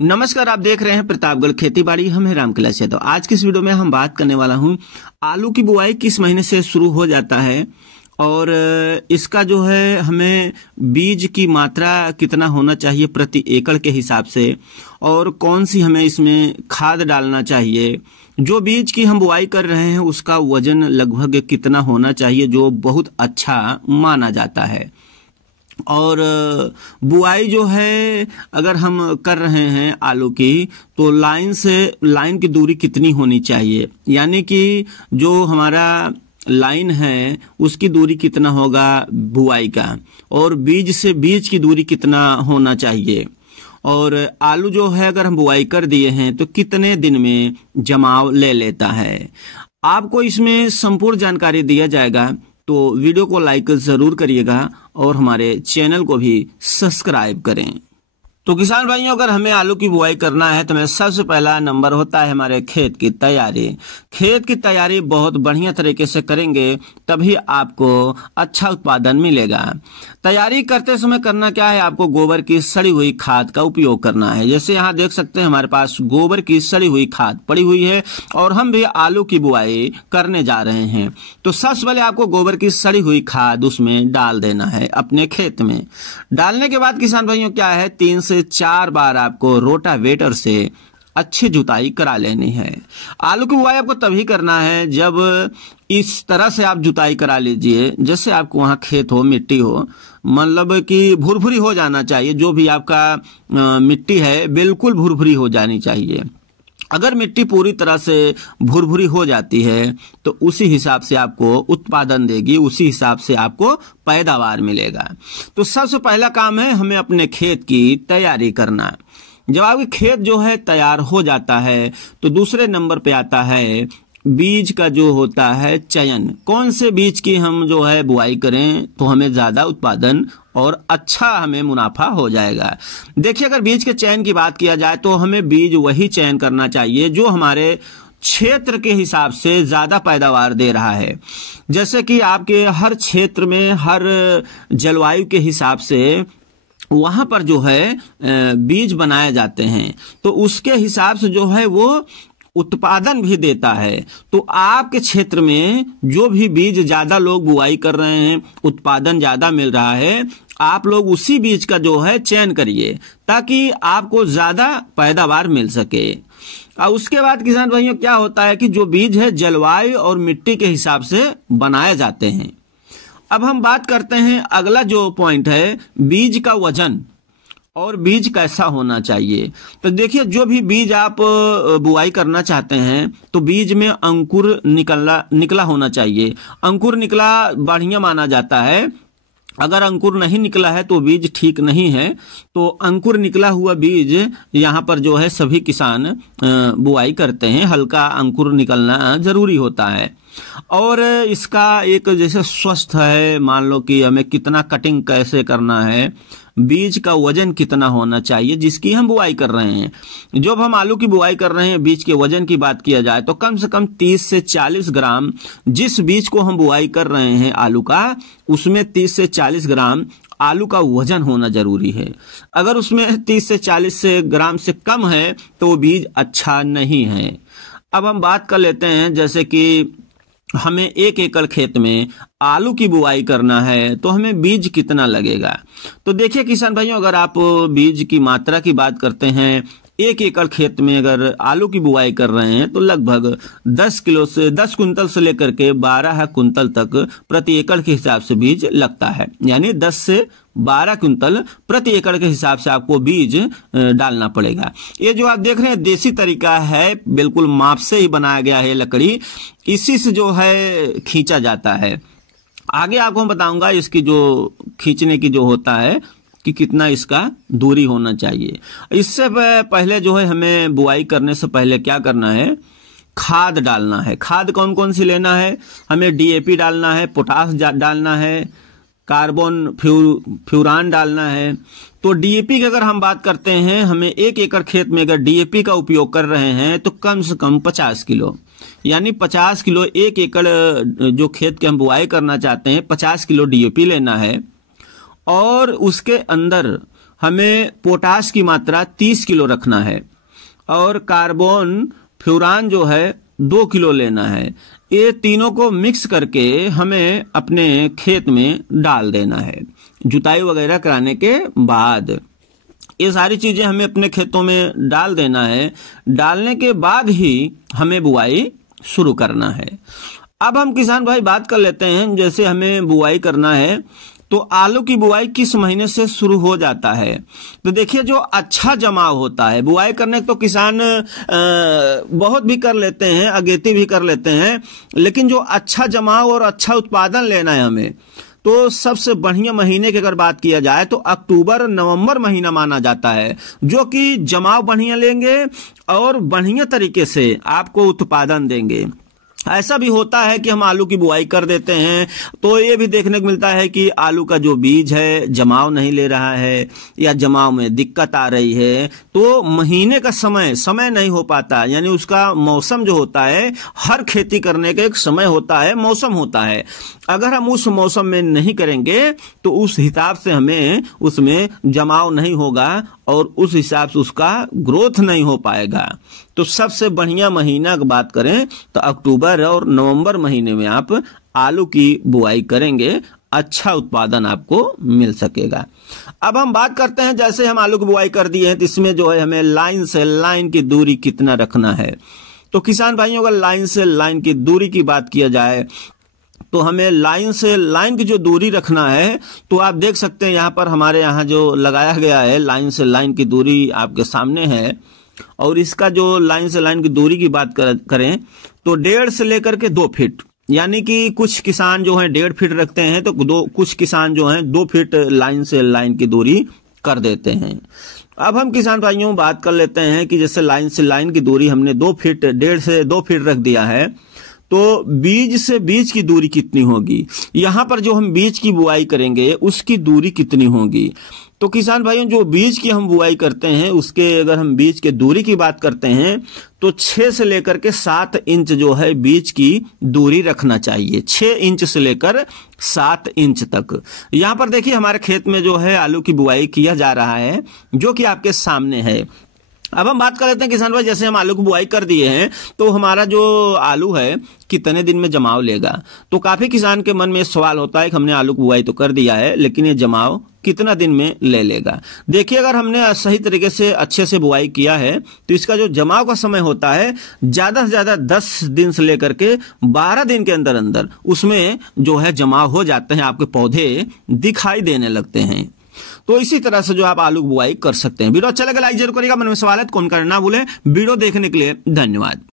नमस्कार, आप देख रहे हैं प्रतापगढ़ खेती बाड़ी। हम हैं रामकिला यादव। आज की इस वीडियो में हम बात करने वाला हूं आलू की बुआई किस महीने से शुरू हो जाता है और इसका जो है हमें बीज की मात्रा कितना होना चाहिए प्रति एकड़ के हिसाब से, और कौन सी हमें इसमें खाद डालना चाहिए। जो बीज की हम बुआई कर रहे हैं उसका वजन लगभग कितना होना चाहिए जो बहुत अच्छा माना जाता है। और बुआई जो है अगर हम कर रहे हैं आलू की, तो लाइन से लाइन की दूरी कितनी होनी चाहिए, यानी कि जो हमारा लाइन है उसकी दूरी कितना होगा बुआई का, और बीज से बीज की दूरी कितना होना चाहिए। और आलू जो है अगर हम बुआई कर दिए हैं तो कितने दिन में जमाव ले लेता है। आपको इसमें संपूर्ण जानकारी दिया जाएगा, तो वीडियो को लाइक जरूर करिएगा और हमारे चैनल को भी सब्सक्राइब करें। तो किसान भाइयों, अगर हमें आलू की बुआई करना है तो हमें सबसे पहला नंबर होता है हमारे खेत की तैयारी। खेत की तैयारी बहुत बढ़िया तरीके से करेंगे तभी आपको अच्छा उत्पादन मिलेगा। तैयारी करते समय करना क्या है, आपको गोबर की सड़ी हुई खाद का उपयोग करना है। जैसे यहाँ देख सकते हैं हमारे पास गोबर की सड़ी हुई खाद पड़ी हुई है और हम भी आलू की बुआई करने जा रहे हैं। तो सबसे पहले आपको गोबर की सड़ी हुई खाद उसमें डाल देना है अपने खेत में। डालने के बाद किसान भाइयों क्या है, 3 से 4 बार आपको रोटावेटर से अच्छी जुताई करा लेनी है। आलू की बुआई आपको तभी करना है जब इस तरह से आप जुताई करा लीजिए जैसे आपको वहां खेत हो, मिट्टी हो, मतलब कि भुरभुरी हो जाना चाहिए। जो भी आपका मिट्टी है बिल्कुल भुरभुरी हो जानी चाहिए। अगर मिट्टी पूरी तरह से भुरभुरी हो जाती है तो उसी हिसाब से आपको उत्पादन देगी, उसी हिसाब से आपको पैदावार मिलेगा। तो सबसे पहला काम है हमें अपने खेत की तैयारी करना। जब आपके खेत जो है तैयार हो जाता है तो दूसरे नंबर पे आता है बीज का जो होता है चयन। कौन से बीज की हम जो है बुआई करें तो हमें ज्यादा उत्पादन और अच्छा हमें मुनाफा हो जाएगा। देखिए, अगर बीज के चयन की बात किया जाए तो हमें बीज वही चयन करना चाहिए जो हमारे क्षेत्र के हिसाब से ज्यादा पैदावार दे रहा है। जैसे कि आपके हर क्षेत्र में हर जलवायु के हिसाब से वहां पर जो है बीज बनाए जाते हैं, तो उसके हिसाब से जो है वो उत्पादन भी देता है। तो आपके क्षेत्र में जो भी बीज ज्यादा लोग बुआई कर रहे हैं, उत्पादन ज्यादा मिल रहा है, आप लोग उसी बीज का जो है चयन करिए ताकि आपको ज्यादा पैदावार मिल सके। और उसके बाद किसान भाइयों क्या होता है कि जो बीज है जलवायु और मिट्टी के हिसाब से बनाए जाते हैं। अब हम बात करते हैं अगला जो पॉइंट है बीज का वजन और बीज कैसा होना चाहिए। तो देखिए, जो भी बीज आप बुआई करना चाहते हैं तो बीज में अंकुर निकला होना चाहिए। अंकुर निकला बढ़िया माना जाता है। अगर अंकुर नहीं निकला है तो बीज ठीक नहीं है। तो अंकुर निकला हुआ बीज यहाँ पर जो है सभी किसान बुआई करते हैं। हल्का अंकुर निकलना जरूरी होता है। और इसका एक जैसे स्वस्थ है, मान लो कि हमें कितना कटिंग कैसे करना है, बीज का वजन कितना होना चाहिए जिसकी हम बुआई कर रहे हैं। जब हम आलू की बुआई कर रहे हैं बीज के वजन की बात किया जाए तो कम से कम 30 से 40 ग्राम, जिस बीज को हम बुआई कर रहे हैं आलू का, उसमें 30 से 40 ग्राम आलू का वजन होना जरूरी है। अगर उसमें 30 से 40 ग्राम से कम है तो वो बीज अच्छा नहीं है। अब हम बात कर लेते हैं, जैसे कि हमें 1 एकड़ खेत में आलू की बुआई करना है तो हमें बीज कितना लगेगा। तो देखिए किसान भाइयों, अगर आप बीज की मात्रा की बात करते हैं, 1 एकड़ खेत में अगर आलू की बुआई कर रहे हैं तो लगभग 10 कुंतल से लेकर के 12 कुंतल तक प्रति एकड़ के हिसाब से बीज लगता है। यानी 10 से 12 कुंतल प्रति एकड़ के हिसाब से आपको बीज डालना पड़ेगा। ये जो आप देख रहे हैं देसी तरीका है, बिल्कुल माप से ही बनाया गया है लकड़ी, इसी से जो है खींचा जाता है। आगे आपको मैं बताऊंगा इसकी जो खींचने की जो होता है कि कितना इसका दूरी होना चाहिए। इससे पहले जो है हमें बुआई करने से पहले क्या करना है, खाद डालना है। खाद कौन कौन सी लेना है, हमें डीएपी डालना है, पोटाश डालना है, कार्बन फ्यूरान डालना है। तो डीएपी की अगर हम बात करते हैं, हमें 1 एकड़ खेत में अगर डीएपी का उपयोग कर रहे हैं तो कम से कम 50 किलो, यानी 50 किलो 1 एकड़ जो खेत के हम बुआई करना चाहते हैं 50 किलो डीएपी लेना है। और उसके अंदर हमें पोटाश की मात्रा 30 किलो रखना है और कार्बन फ्यूरान जो है 2 किलो लेना है। ये तीनों को मिक्स करके हमें अपने खेत में डाल देना है जुताई वगैरह कराने के बाद। ये सारी चीजें हमें अपने खेतों में डाल देना है। डालने के बाद ही हमें बुआई शुरू करना है। अब हम किसान भाई बात कर लेते हैं, जैसे हमें बुआई करना है तो आलू की बुआई किस महीने से शुरू हो जाता है। तो देखिए, जो अच्छा जमाव होता है बुआई करने तो किसान बहुत भी कर लेते हैं, अगेती भी कर लेते हैं, लेकिन जो अच्छा जमाव और अच्छा उत्पादन लेना है हमें, तो सबसे बढ़िया महीने की अगर बात किया जाए तो अक्टूबर नवंबर महीना माना जाता है, जो कि जमाव बढ़िया लेंगे और बढ़िया तरीके से आपको उत्पादन देंगे। ऐसा भी होता है कि हम आलू की बुआई कर देते हैं तो ये भी देखने को मिलता है कि आलू का जो बीज है जमाव नहीं ले रहा है या जमाव में दिक्कत आ रही है, तो महीने का समय नहीं हो पाता। यानी उसका मौसम जो होता है, हर खेती करने का एक समय होता है, मौसम होता है। अगर हम उस मौसम में नहीं करेंगे तो उस हिसाब से हमें उसमें जमाव नहीं होगा और उस हिसाब से उसका ग्रोथ नहीं हो पाएगा। तो सबसे बढ़िया महीना की बात करें तो अक्टूबर और नवंबर महीने में आप आलू की बुआई करेंगे, अच्छा उत्पादन आपको मिल सकेगा। अब हम बात करते हैं, जैसे हम आलू की बुआई कर दिए हैं तो इसमें जो है हमें लाइन से लाइन की दूरी कितना रखना है। तो किसान भाइयों, अगर लाइन से लाइन की दूरी की बात किया जाए तो हमें लाइन से लाइन की जो दूरी रखना है, तो आप देख सकते हैं यहाँ पर हमारे यहाँ जो लगाया गया है लाइन से लाइन की दूरी आपके सामने है। और इसका जो लाइन से लाइन की दूरी की बात करें तो 1.5 से लेकर के 2 फीट, यानी कि कुछ किसान जो है 1.5 फीट रखते हैं तो कुछ किसान जो है 2 फीट लाइन से लाइन की दूरी कर देते हैं। अब हम किसान भाइयों बात कर लेते हैं कि जैसे लाइन से लाइन की दूरी हमने 2 फीट 1.5 से 2 फीट रख दिया है, तो बीज से बीज की दूरी कितनी होगी, यहाँ पर जो हम बीज की बुआई करेंगे उसकी दूरी कितनी होगी। तो किसान भाइयों, जो बीज की हम बुआई करते हैं उसके अगर हम बीज के दूरी की बात करते हैं तो 6 से लेकर के 7 इंच जो है बीज की दूरी रखना चाहिए। 6 इंच से लेकर 7 इंच तक। यहाँ पर देखिए हमारे खेत में जो है आलू की बुआई किया जा रहा है, जो कि आपके सामने है। अब हम बात कर लेते हैं किसान भाई, जैसे हम आलू की बुआई कर दिए हैं तो हमारा जो आलू है कितने दिन में जमाव लेगा। तो काफी किसान के मन में सवाल होता है कि हमने आलू की बुआई तो कर दिया है, लेकिन ये जमाव कितना दिन में ले लेगा। देखिए, अगर हमने सही तरीके से अच्छे से बुआई किया है तो इसका जो जमाव का समय होता है ज्यादा से ज्यादा 10 दिन से लेकर के 12 दिन के अंदर अंदर उसमें जो है जमाव हो जाते हैं, आपके पौधे दिखाई देने लगते हैं। तो इसी तरह से जो आप आलू की बुआई कर सकते हैं। वीडियो अच्छा लगे लाइक जरूर करिएगा, मन में सवाल है तो कमेंट करना ना भूलें। वीडियो देखने के लिए धन्यवाद।